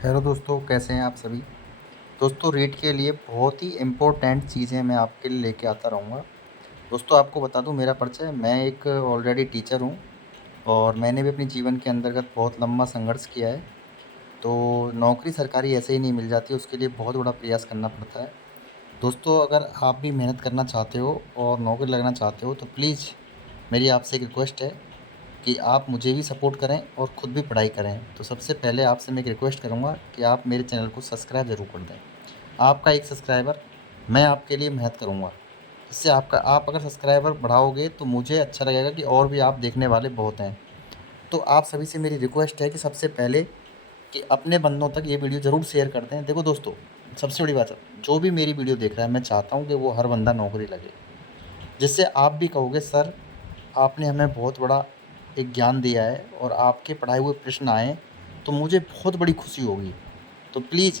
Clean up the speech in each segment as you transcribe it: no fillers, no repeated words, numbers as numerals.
Hello दोस्तों, कैसे हैं आप सभी। दोस्तों, रीट के लिए बहुत ही इम्पोर्टेंट चीज़ें मैं आपके लिए लेके आता रहूँगा। दोस्तों, आपको बता दूँ मेरा परिचय। मैं एक ऑलरेडी टीचर हूँ और मैंने भी अपने जीवन के अंतर्गत बहुत लंबा संघर्ष किया है। तो नौकरी सरकारी ऐसे ही नहीं मिल जाती, उसके लिए बहुत बड़ा प्रयास करना पड़ता है। दोस्तों, अगर आप भी मेहनत करना चाहते हो और नौकरी लगना चाहते हो तो प्लीज़ मेरी आपसे एक रिक्वेस्ट है कि आप मुझे भी सपोर्ट करें और ख़ुद भी पढ़ाई करें। तो सबसे पहले आपसे मैं एक रिक्वेस्ट करूँगा कि आप मेरे चैनल को सब्सक्राइब ज़रूर कर दें। आपका एक सब्सक्राइबर मैं आपके लिए मेहनत करूँगा। इससे आप अगर सब्सक्राइबर बढ़ाओगे तो मुझे अच्छा लगेगा कि और भी आप देखने वाले बहुत हैं। तो आप सभी से मेरी रिक्वेस्ट है कि सबसे पहले कि अपने बंदों तक ये वीडियो ज़रूर शेयर कर दें। देखो दोस्तों, सबसे बड़ी बात है, जो भी मेरी वीडियो देख रहा है मैं चाहता हूँ कि वो हर बंदा नौकरी लगे। जिससे आप भी कहोगे सर, आपने हमें बहुत बड़ा एक ज्ञान दिया है और आपके पढ़ाए हुए प्रश्न आएँ तो मुझे बहुत बड़ी खुशी होगी। तो प्लीज़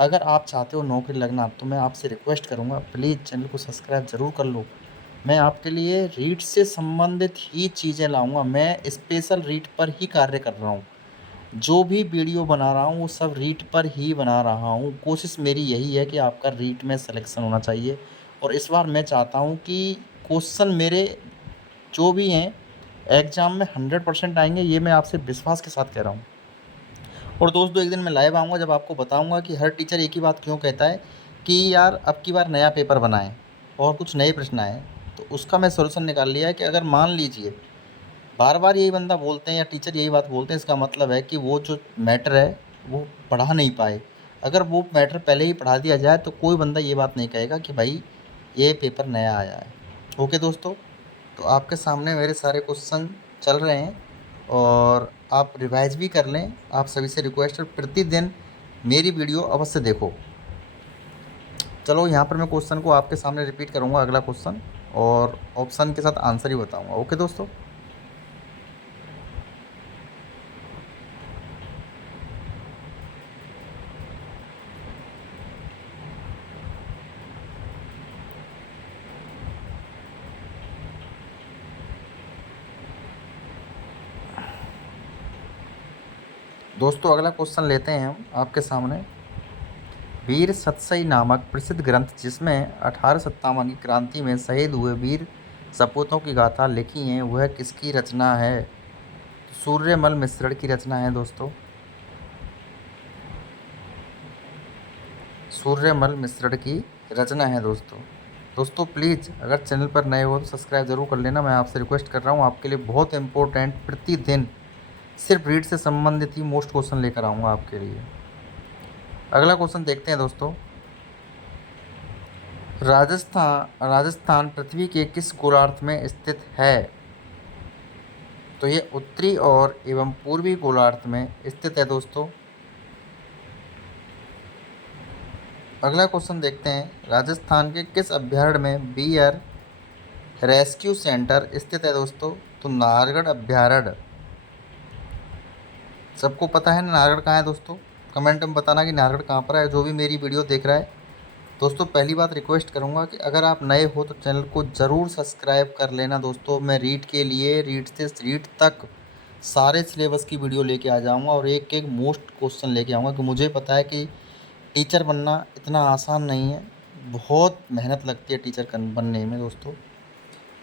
अगर आप चाहते हो नौकरी लगना तो मैं आपसे रिक्वेस्ट करूँगा, प्लीज़ चैनल को सब्सक्राइब ज़रूर कर लो। मैं आपके लिए रीट से संबंधित ही चीज़ें लाऊँगा। मैं स्पेशल रीट पर ही कार्य कर रहा हूँ। जो भी वीडियो बना रहा हूँ वो सब रीट पर ही बना रहा हूँ। कोशिश मेरी यही है कि आपका रीट में सिलेक्शन होना चाहिए और इस बार मैं चाहता हूँ कि क्वेश्चन मेरे जो भी हैं एग्ज़ाम में 100% आएँगे, ये मैं आपसे विश्वास के साथ कह रहा हूँ। और दोस्तों, एक दिन मैं लाइव आऊँगा जब आपको बताऊँगा कि हर टीचर एक ही बात क्यों कहता है कि यार अब की बार नया पेपर बनाएँ और कुछ नए प्रश्न आएँ। तो उसका मैं सॉल्यूशन निकाल लिया है कि अगर मान लीजिए बार-बार यही बंदा बोलते हैं या टीचर यही बात बोलते हैं, इसका मतलब है कि वो जो मैटर है वो पढ़ा नहीं पाए। अगर वो मैटर पहले ही पढ़ा दिया जाए तो कोई बंदा ये बात नहीं कहेगा कि भाई ये पेपर नया आया है। ओके दोस्तों, तो आपके सामने मेरे सारे क्वेश्चन चल रहे हैं और आप रिवाइज़ भी कर लें। आप सभी से रिक्वेस्ट है प्रतिदिन मेरी वीडियो अवश्य देखो। चलो, यहाँ पर मैं क्वेश्चन को आपके सामने रिपीट करूँगा, अगला क्वेश्चन, और ऑप्शन के साथ आंसर ही बताऊँगा। ओके दोस्तों। दोस्तों, अगला क्वेश्चन लेते हैं हम आपके सामने। वीर सतसई नामक प्रसिद्ध ग्रंथ जिसमें 1857 की क्रांति में शहीद हुए वीर सपूतों की गाथा लिखी है, वह किसकी रचना है? सूर्यमल मिश्रण की रचना है दोस्तों। सूर्यमल मिश्रण की रचना है दोस्तों। दोस्तों, प्लीज़ अगर चैनल पर नए हो तो सब्सक्राइब ज़रूर कर लेना। मैं आपसे रिक्वेस्ट कर रहा हूँ, आपके लिए बहुत इम्पोर्टेंट प्रतिदिन सिर्फ रीड से संबंधित ही मोस्ट क्वेश्चन लेकर आऊँगा आपके लिए। अगला क्वेश्चन देखते हैं दोस्तों। राजस्थान पृथ्वी के किस गोलार्ध में स्थित है? तो ये उत्तरी और एवं पूर्वी गोलार्ध में स्थित है दोस्तों। अगला क्वेश्चन देखते हैं। राजस्थान के किस अभ्यारण्य में बियर रेस्क्यू सेंटर स्थित है दोस्तों? तो नाहरगढ़ अभ्यारण्य। सबको पता है ना नाहरगढ़ कहाँ है दोस्तों? कमेंट में बताना कि नाहरगढ़ कहाँ पर है, जो भी मेरी वीडियो देख रहा है। दोस्तों, पहली बात रिक्वेस्ट करूँगा कि अगर आप नए हो तो चैनल को ज़रूर सब्सक्राइब कर लेना दोस्तों। मैं रीट के लिए रीट से रीट तक सारे सिलेबस की वीडियो लेके आ जाऊँगा और एक एक मोस्ट क्वेश्चन लेके आऊँगा, कि मुझे पता है कि टीचर बनना इतना आसान नहीं है, बहुत मेहनत लगती है टीचर बनने में दोस्तों।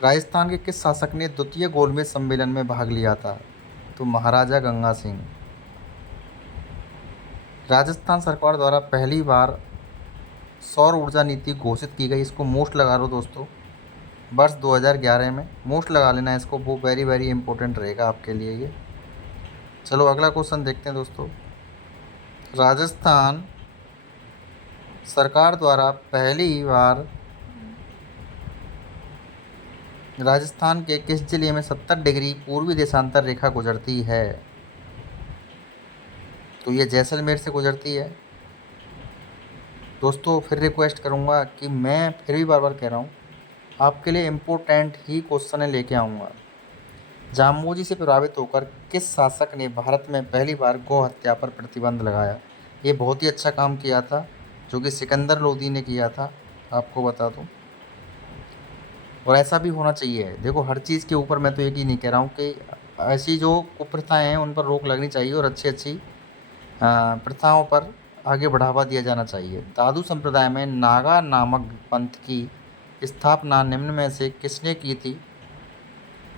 राजस्थान के किस शासक ने द्वितीय गोलमेज सम्मेलन में भाग लिया था? तो महाराजा गंगा सिंह। राजस्थान सरकार द्वारा पहली बार सौर ऊर्जा नीति घोषित की गई, इसको मोस्ट लगा लो दोस्तों, वर्ष 2011 में। मोस्ट लगा लेना इसको, वो वेरी वेरी इंपॉर्टेंट रहेगा आपके लिए ये। चलो, अगला क्वेश्चन देखते हैं दोस्तों। राजस्थान सरकार द्वारा पहली बार राजस्थान के किस जिले में 70 डिग्री पूर्वी देशांतर रेखा गुजरती है? तो ये जैसलमेर से गुजरती है दोस्तों। फिर रिक्वेस्ट करूँगा कि मैं फिर भी बार बार कह रहा हूँ, आपके लिए इम्पोर्टेंट ही क्वेश्चन लेके आऊँगा। जामोजी से प्रभावित होकर किस शासक ने भारत में पहली बार गौ हत्या पर प्रतिबंध लगाया? ये बहुत ही अच्छा काम किया था, जो कि सिकंदर लोदी ने किया था, आपको बता दूं। और ऐसा भी होना चाहिए। देखो, हर चीज़ के ऊपर मैं तो एक ही नहीं कह रहा हूँ कि ऐसी जो कुप्रथाएँ हैं उन पर रोक लगनी चाहिए और अच्छी अच्छी प्रथाओं पर आगे बढ़ावा दिया जाना चाहिए। दादू संप्रदाय में नागा नामक पंथ की स्थापना निम्न में से किसने की थी?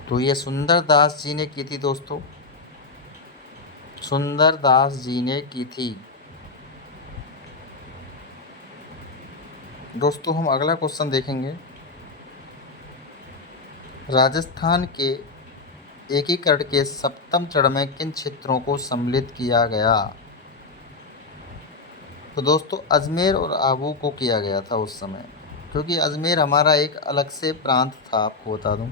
तो ये सुंदर दास जी ने की थी दोस्तों, सुंदर दास जी ने की थी। दोस्तों हम अगला क्वेश्चन देखेंगे। राजस्थान के एकीकरण के सप्तम चरण में किन क्षेत्रों को सम्मिलित किया गया? तो दोस्तों अजमेर और आबू को किया गया था उस समय, क्योंकि अजमेर हमारा एक अलग से प्रांत था। आपको बता दूं,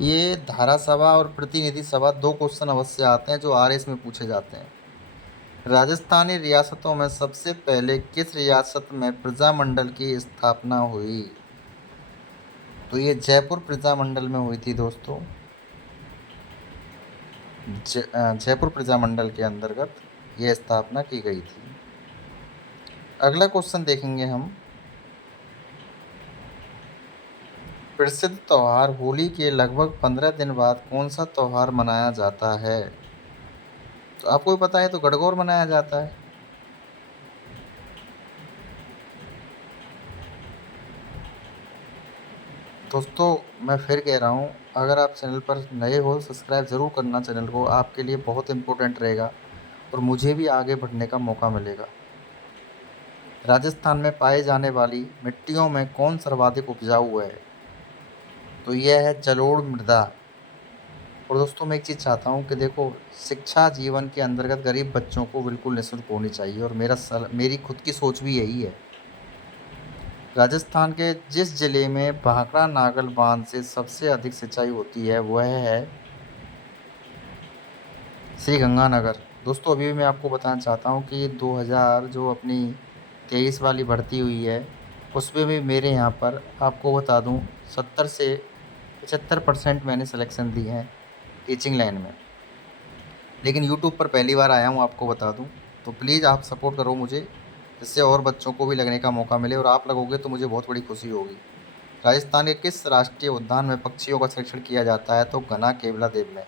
ये धारा सभा और प्रतिनिधि सभा दो क्वेश्चन अवश्य आते हैं जो आरएस में पूछे जाते हैं। राजस्थानी रियासतों में सबसे पहले किस रियासत में प्रजामंडल की स्थापना हुई? तो ये जयपुर प्रजामंडल में हुई थी दोस्तों। जयपुर प्रजामंडल के अंतर्गत ये स्थापना की गई थी। अगला क्वेश्चन देखेंगे हम। प्रसिद्ध त्योहार होली के लगभग 15 दिन बाद कौन सा त्योहार मनाया जाता है? तो आपको भी पता है, तो गणगौर मनाया जाता है। दोस्तों मैं फिर कह रहा हूँ, अगर आप चैनल पर नए हो सब्सक्राइब ज़रूर करना चैनल को, आपके लिए बहुत इम्पोर्टेंट रहेगा और मुझे भी आगे बढ़ने का मौका मिलेगा। राजस्थान में पाए जाने वाली मिट्टियों में कौन सर्वाधिक उपजाऊ है? तो यह है जलोढ़ मृदा। और दोस्तों मैं एक चीज़ चाहता हूँ कि देखो, शिक्षा जीवन के अंतर्गत गरीब बच्चों को बिल्कुल निःशुल्क होनी चाहिए और मेरी खुद की सोच भी यही है। राजस्थान के जिस जिले में भाखड़ा नागल बांध से सबसे अधिक सिंचाई होती है वह है श्री गंगानगर। दोस्तों अभी भी मैं आपको बताना चाहता हूँ कि 2000 जो अपनी 23 वाली भर्ती हुई है उसमें भी मेरे यहाँ पर आपको बता दूँ 70 से 75% मैंने सिलेक्शन दी है टीचिंग लाइन में। लेकिन यूट्यूब पर पहली बार आया हूँ, आपको बता दूँ। तो प्लीज़ आप सपोर्ट करो मुझे, जिससे और बच्चों को भी लगने का मौका मिले, और आप लगोगे तो मुझे बहुत बड़ी खुशी होगी। राजस्थान के किस राष्ट्रीय उद्यान में पक्षियों का संरक्षण किया जाता है? तो घना केवला देव में।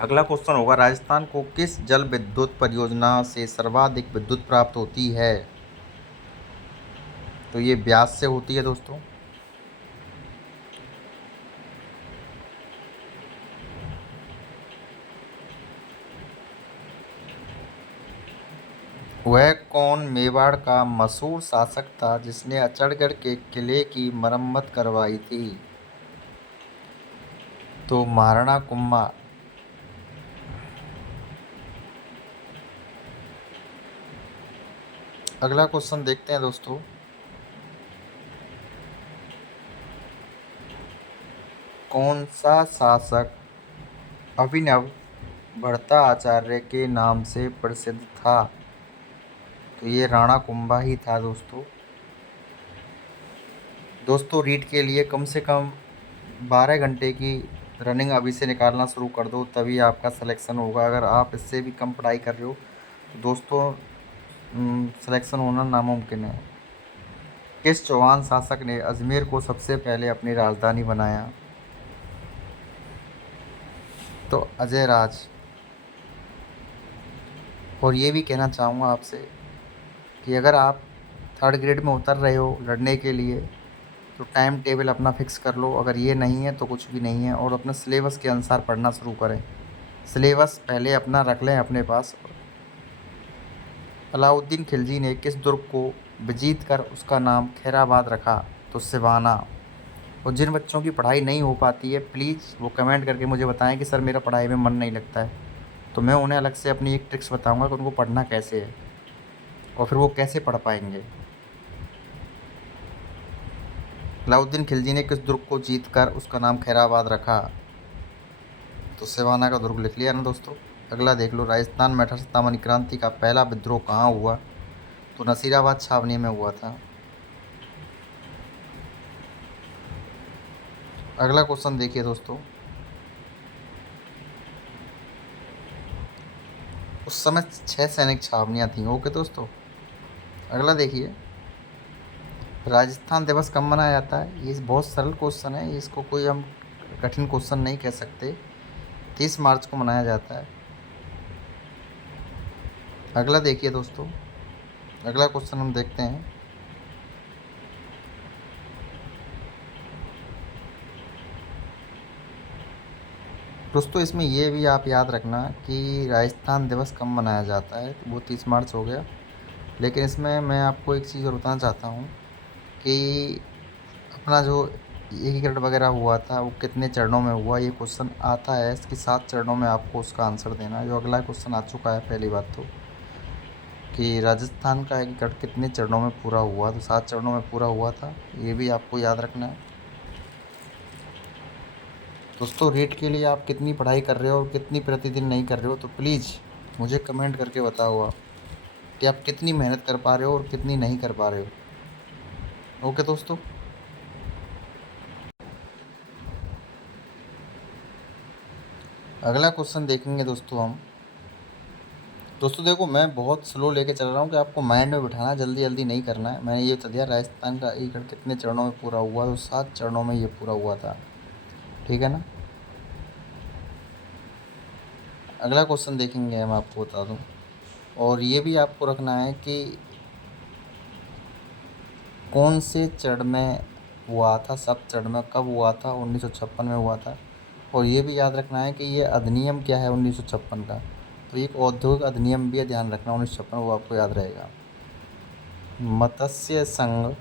अगला क्वेश्चन होगा, राजस्थान को किस जल विद्युत परियोजना से सर्वाधिक विद्युत प्राप्त होती है? तो ये ब्यास से होती है दोस्तों। वह कौन मेवाड़ का मशहूर शासक था जिसने अचड़गढ़ के किले की मरम्मत करवाई थी? तो महाराणा कुम्भा। अगला क्वेश्चन देखते हैं दोस्तों। कौन सा शासक अभिनव भरता आचार्य के नाम से प्रसिद्ध था? तो ये राणा कुंभा ही था दोस्तों। दोस्तों रीट के लिए कम से कम 12 घंटे की रनिंग अभी से निकालना शुरू कर दो, तभी आपका सिलेक्शन होगा। अगर आप इससे भी कम पढ़ाई कर रहे हो तो दोस्तों सिलेक्शन होना नामुमकिन है। किस चौहान शासक ने अजमेर को सबसे पहले अपनी राजधानी बनाया? तो अजय राज। और ये भी कहना चाहूँगा आपसे कि अगर आप थर्ड ग्रेड में उतर रहे हो लड़ने के लिए तो टाइम टेबल अपना फिक्स कर लो। अगर ये नहीं है तो कुछ भी नहीं है, और अपने सिलेबस के अनुसार पढ़ना शुरू करें। सिलेबस पहले अपना रख लें अपने पास। अलाउद्दीन खिलजी ने किस दुर्ग को विजित कर उसका नाम खैराबाद रखा? तो सिवाना। और जिन बच्चों की पढ़ाई नहीं हो पाती है प्लीज़ वो कमेंट करके मुझे बताएं कि सर मेरा पढ़ाई में मन नहीं लगता है, तो मैं उन्हें अलग से अपनी एक ट्रिक्स बताऊंगा कि उनको पढ़ना कैसे है और फिर वो कैसे पढ़ पाएंगे। अलाउद्दीन खिलजी ने किस दुर्ग को जीत कर उसका नाम खैराबाद रखा? तो सिवाना का दुर्ग लिख लिया ना दोस्तों। अगला देख लो, राजस्थान में 1857 क्रांति का पहला विद्रोह कहाँ हुआ? तो नसीराबाद छावनी में हुआ था। अगला क्वेश्चन देखिए दोस्तों। उस समय 6 सैनिक छावनियाँ थीं। ओके दोस्तों, अगला देखिए, राजस्थान दिवस कब मनाया जाता है? ये बहुत सरल क्वेश्चन है, इसको कोई हम कठिन क्वेश्चन नहीं कह सकते। 30 मार्च को मनाया जाता है। अगला देखिए दोस्तों, अगला क्वेश्चन हम देखते हैं। दोस्तों इसमें ये भी आप याद रखना कि राजस्थान दिवस कब मनाया जाता है, तो वो 30 मार्च हो गया। लेकिन इसमें मैं आपको एक चीज़ और बताना चाहता हूँ कि अपना जो एकीकरण वगैरह हुआ था वो कितने चरणों में हुआ, ये क्वेश्चन आता है। इसकी 7 चरणों में आपको उसका आंसर देना है। जो अगला क्वेश्चन आ चुका है, पहली बात तो कि राजस्थान का एकीकरण कितने चरणों में पूरा हुआ, तो 7 चरणों में पूरा हुआ था, ये भी आपको याद रखना है। दोस्तों रेट के लिए आप कितनी पढ़ाई कर रहे हो और कितनी प्रतिदिन नहीं कर रहे हो, तो प्लीज़ मुझे कमेंट करके बताओ आप कि आप कितनी मेहनत कर पा रहे हो और कितनी नहीं कर पा रहे हो। ओके दोस्तों, अगला क्वेश्चन देखेंगे दोस्तों हम। दोस्तों देखो, मैं बहुत स्लो लेके चल रहा हूँ कि आपको माइंड में बिठाना, जल्दी जल्दी नहीं करना है। मैंने ये बता दिया राजस्थान का एकीकरण कितने चरणों में पूरा हुआ, तो 7 चरणों में ये पूरा हुआ था। ठीक है ना। अगला क्वेश्चन देखेंगे हम, आपको बता दूँ, और ये भी आपको रखना है कि कौन से चरण में हुआ था, सब चरण में कब हुआ था, 1956 में हुआ था। और ये भी याद रखना है कि ये अधिनियम क्या है 1956 का, तो एक औद्योगिक अधिनियम भी है, ध्यान रखना 1956, वो आपको याद रहेगा। मत्स्य संघ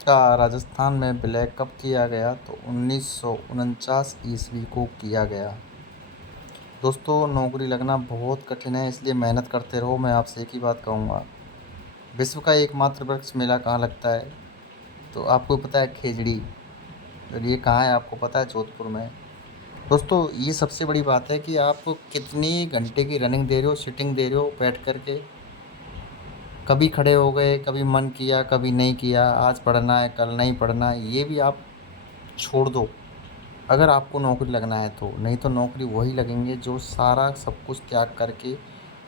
का राजस्थान में विलय कब किया गया, तो 1949 ईस्वी को किया गया। दोस्तों नौकरी लगना बहुत कठिन है, इसलिए मेहनत करते रहो। मैं आपसे एक ही बात कहूँगा, विश्व का एकमात्र वृक्ष मेला कहाँ लगता है, तो आपको पता है, खेजड़ी। और ये कहाँ है आपको पता है, जोधपुर में। दोस्तों ये सबसे बड़ी बात है कि आप कितनी घंटे की रनिंग दे रहे हो, सिटिंग दे रहे हो बैठ करके। कभी खड़े हो गए, कभी मन किया, कभी नहीं किया, आज पढ़ना है कल नहीं पढ़ना है, ये भी आप छोड़ दो अगर आपको नौकरी लगना है तो। नहीं तो नौकरी वही लगेंगे जो सारा सब कुछ त्याग करके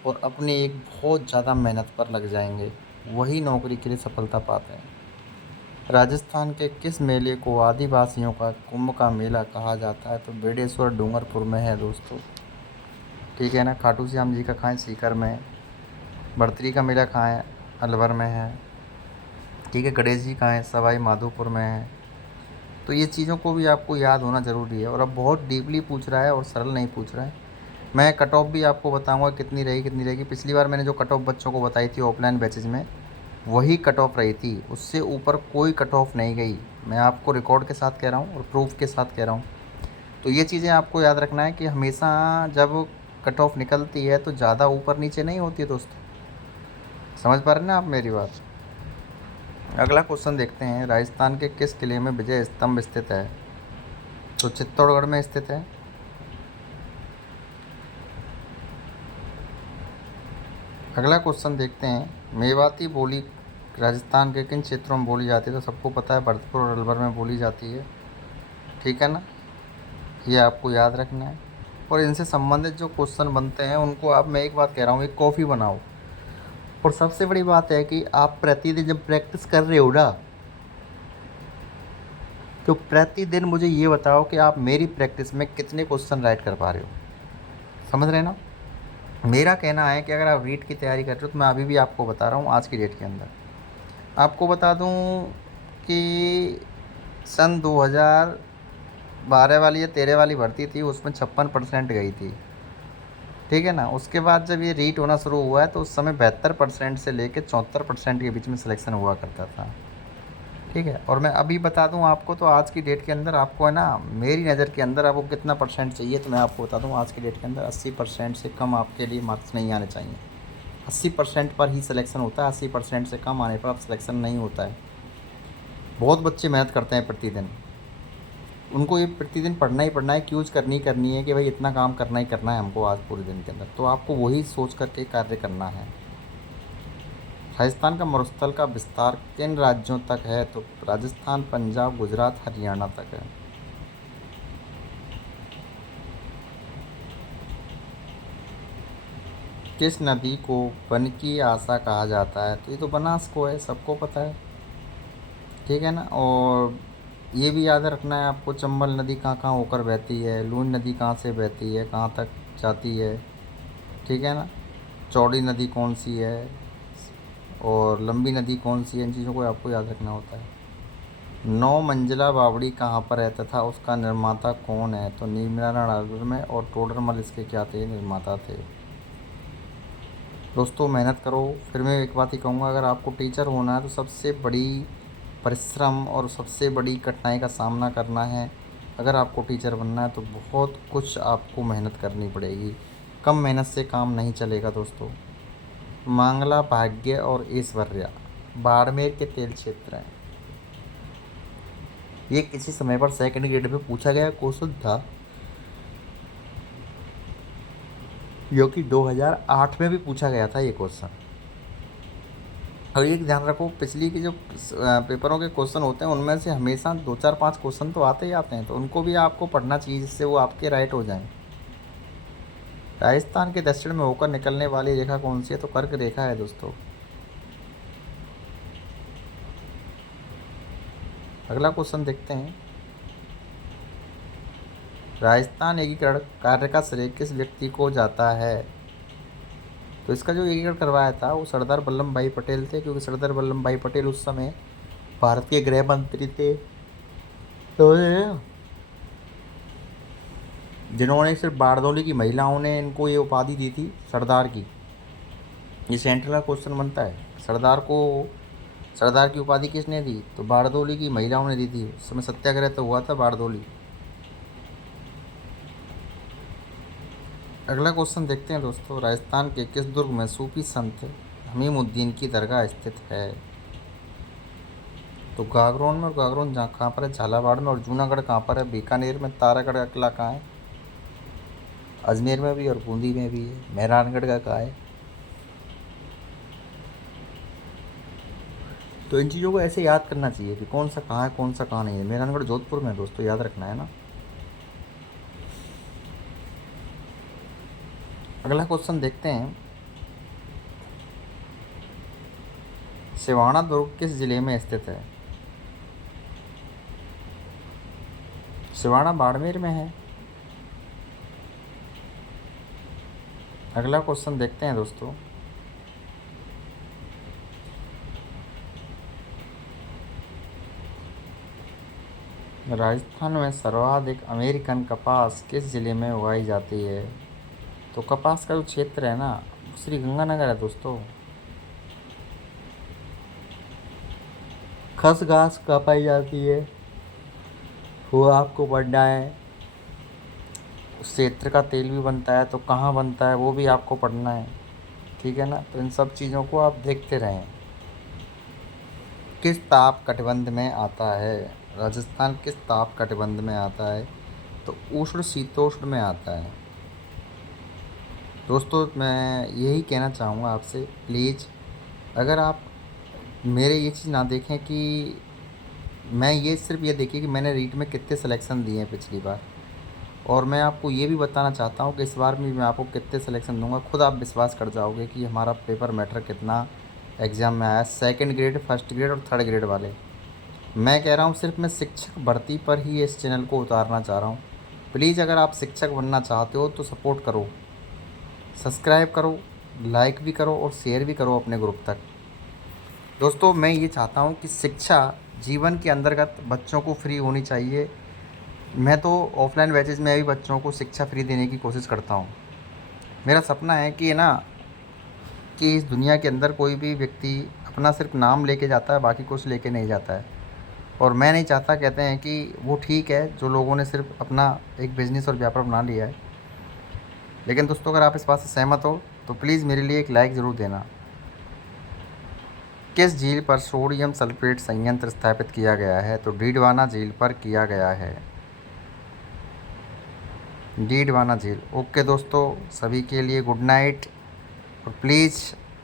और अपने एक बहुत ज़्यादा मेहनत पर लग जाएंगे, वही नौकरी के लिए सफलता पाते हैं। राजस्थान के किस मेले को आदिवासियों का कुंभ का मेला कहा जाता है, तो बेडेश्वर डूंगरपुर में है दोस्तों। ठीक है ना। खाटू श्याम जी का कहाँ है, सीकर में। बर्तरी का मेला कहाँ है, अलवर में है। ठीक है। गणेश जी कहाँ है, सवाई माधोपुर में है। तो ये चीज़ों को भी आपको याद होना ज़रूरी है। और अब बहुत डीपली पूछ रहा है और सरल नहीं पूछ रहा है। मैं कट ऑफ भी आपको बताऊंगा कितनी रही कितनी रहेगी। पिछली बार मैंने जो कट ऑफ बच्चों को बताई थी ऑफलाइन बैचेज में, वही कट ऑफ रही थी, उससे ऊपर कोई कट ऑफ नहीं गई। मैं आपको रिकॉर्ड के साथ कह रहा हूँ और प्रूफ के साथ कह रहा हूँ। तो ये चीज़ें आपको याद रखना है कि हमेशा जब कट ऑफ निकलती है तो ज़्यादा ऊपर नीचे नहीं होती है दोस्तों। समझ पा रहे हैं ना आप मेरी बात। अगला क्वेश्चन देखते हैं, राजस्थान के किस किले में विजय स्तंभ स्थित है, तो चित्तौड़गढ़ में स्थित है। अगला क्वेश्चन देखते हैं, मेवाती बोली राजस्थान के किन क्षेत्रों में बोली जाती है, तो सबको पता है भरतपुर और अलवर में बोली जाती है। ठीक है ना। ये आपको याद रखना है। और इनसे संबंधित जो क्वेश्चन बनते हैं उनको आप, मैं एक बात कह रहा हूँ, एक कॉफ़ी बनाओ। और सबसे बड़ी बात है कि आप प्रतिदिन जब प्रैक्टिस कर रहे हो ना, तो प्रतिदिन मुझे ये बताओ कि आप मेरी प्रैक्टिस में कितने क्वेश्चन राइट कर पा रहे हो। समझ रहे हैं ना। मेरा कहना है कि अगर आप रीट की तैयारी कर रहे हो, तो मैं अभी भी आपको बता रहा हूँ आज की डेट के अंदर आपको बता दूँ कि सन 2012 वाली या 13 वाली भर्ती थी, उसमें 56% गई थी। ठीक है ना। उसके बाद जब ये रीट होना शुरू हुआ है तो उस समय 72% से लेकर 74% के बीच में सिलेक्शन हुआ करता था। ठीक है। और मैं अभी बता दूं आपको, तो आज की डेट के अंदर आपको है ना, मेरी नज़र के अंदर आपको कितना परसेंट चाहिए, तो मैं आपको बता दूं आज की डेट के अंदर 80% से कम आपके लिए मार्क्स नहीं आने चाहिए। 80% पर ही सिलेक्शन होता है, 80% से कम आने पर आप सिलेक्शन नहीं होता है। बहुत बच्चे मेहनत करते हैं प्रतिदिन, उनको ये प्रतिदिन पढ़ना ही पढ़ना है, क्यूज करनी है कि भाई इतना काम करना ही करना है हमको आज पूरे दिन के अंदर। तो आपको वही सोच करके कार्य करना है। राजस्थान का मरुस्थल का विस्तार किन राज्यों तक है, तो राजस्थान, पंजाब, गुजरात, हरियाणा तक है। किस नदी को वन की आशा कहा जाता है, तो ये तो बनास को है, सबको पता है। ठीक है ना। और ये भी याद रखना है आपको, चंबल नदी कहाँ कहाँ होकर बहती है, लूनी नदी कहाँ से बहती है, कहाँ तक जाती है, ठीक है ना। चौड़ी नदी कौन सी है और लंबी नदी कौन सी है, इन चीज़ों को आपको याद रखना होता है। 9 मंजिला बावड़ी कहाँ पर है तथा उसका निर्माता कौन है, तो नीमिनारायण में, और टोडरमल इसके क्या थे, निर्माता थे। दोस्तों मेहनत करो। फिर मैं एक बात ही कहूँगा, अगर आपको टीचर होना है तो सबसे बड़ी परिश्रम और सबसे बड़ी कठिनाई का सामना करना है। अगर आपको टीचर बनना है तो बहुत कुछ आपको मेहनत करनी पड़ेगी, कम मेहनत से काम नहीं चलेगा दोस्तों। मांगला भाग्य और ऐश्वर्या बाड़मेर के तेल क्षेत्र हैं। ये किसी समय पर सेकंड ग्रेड में पूछा गया क्वेश्चन था, जो कि 2008 में भी पूछा गया था ये क्वेश्चन। और एक ध्यान रखो, पिछली की जो पेपरों के क्वेश्चन होते हैं उनमें से हमेशा 2 4 5 क्वेश्चन तो आते ही आते हैं, तो उनको भी आपको पढ़ना चाहिए जिससे वो आपके राइट हो जाएं। राजस्थान के दक्षिण में होकर निकलने वाली रेखा कौन सी है, तो कर्क रेखा है दोस्तों। अगला क्वेश्चन देखते हैं। राजस्थान एकीकरण कार्य का श्रेय किस व्यक्ति को जाता है, तो इसका जो एकीकरण करवाया था वो सरदार वल्लभ भाई पटेल थे, क्योंकि सरदार वल्लभ भाई पटेल उस समय भारत के गृह मंत्री थे। तो जिन्होंने सिर्फ बारदौली की महिलाओं ने इनको ये उपाधि दी थी सरदार की। ये सेंट्रल का क्वेश्चन बनता है। सरदार की उपाधि किसने दी, तो बारदौली की महिलाओं ने दी थी। उस समय सत्याग्रह तो हुआ था बारदौली। अगला क्वेश्चन देखते हैं दोस्तों। राजस्थान के किस दुर्ग में सूफी संत हमीमुद्दीन की दरगाह स्थित है, तो गागरोन में, और गागरोन जहाँ कहाँ पर है, झालावाड़ में, और जूनागढ़ कहाँ पर है, बीकानेर में। तारागढ़ का किला कहाँ है, अजमेर में भी और बूंदी में भी है। मेहरानगढ़ का कहाँ है। तो इन चीज़ों को ऐसे याद करना चाहिए कि कौन सा कहाँ है कौन सा कहाँ नहीं है। मेहरानगढ़ जोधपुर में दोस्तों, याद रखना है ना। अगला क्वेश्चन देखते हैं। सिवाना दुर्ग किस जिले में स्थित है, सिवाना बाड़मेर में है। अगला क्वेश्चन देखते हैं दोस्तों। राजस्थान में सर्वाधिक अमेरिकन कपास किस जिले में उगाई जाती है, तो कपास का जो क्षेत्र है ना, श्री गंगानगर है दोस्तों। खस घास कहाँ पाई जाती है, वो आपको पढ़ना है। उस क्षेत्र का तेल भी बनता है, तो कहाँ बनता है वो भी आपको पढ़ना है, ठीक है ना। तो इन सब चीज़ों को आप देखते रहें। किस ताप कटिबंध में आता है, राजस्थान किस ताप कटिबंध में आता है, तो उष्ण शीतोष्ण में आता है। दोस्तों मैं यही कहना चाहूँगा आपसे, प्लीज़ अगर आप मेरे ये चीज़ ना देखें कि मैं ये सिर्फ ये देखिए कि मैंने रीट में कितने सिलेक्शन दिए हैं पिछली बार, और मैं आपको ये भी बताना चाहता हूँ कि इस बार भी मैं आपको कितने सिलेक्शन दूंगा। खुद आप विश्वास कर जाओगे कि हमारा पेपर मैटर कितना एग्ज़ाम में आया, सेकंड ग्रेड, फर्स्ट ग्रेड और थर्ड ग्रेड वाले। मैं कह रहा हूँ सिर्फ मैं शिक्षक भर्ती पर ही इस चैनल को उतारना चाह रहा हूँ। प्लीज़ अगर आप शिक्षक बनना चाहते हो तो सपोर्ट करो, सब्सक्राइब करो, लाइक भी करो और शेयर भी करो अपने ग्रुप तक। दोस्तों मैं ये चाहता हूँ कि शिक्षा जीवन के अंतर्गत बच्चों को फ्री होनी चाहिए। मैं तो ऑफलाइन बैचेज़ में भी बच्चों को शिक्षा फ्री देने की कोशिश करता हूँ। मेरा सपना है कि ना, कि इस दुनिया के अंदर कोई भी व्यक्ति अपना सिर्फ नाम लेके जाता है, बाकी कुछ लेके नहीं जाता है। और मैं नहीं चाहता, कहते हैं कि वो ठीक है जो लोगों ने सिर्फ अपना एक बिज़नेस और व्यापार बना लिया है। लेकिन दोस्तों अगर आप इस बात से सहमत हो तो प्लीज़ मेरे लिए एक लाइक ज़रूर देना। किस झील पर सोडियम सल्फेट संयंत्र स्थापित किया गया है, तो डीडवाना झील पर किया गया है, डीडवाना झील। ओके दोस्तों, सभी के लिए गुड नाइट। और प्लीज़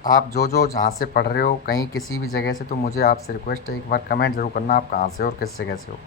आप जो जहाँ से पढ़ रहे हो, कहीं किसी भी जगह से, तो मुझे आपसे रिक्वेस्ट है एक बार कमेंट ज़रूर करना आप कहाँ से हो और किससे कैसे हो।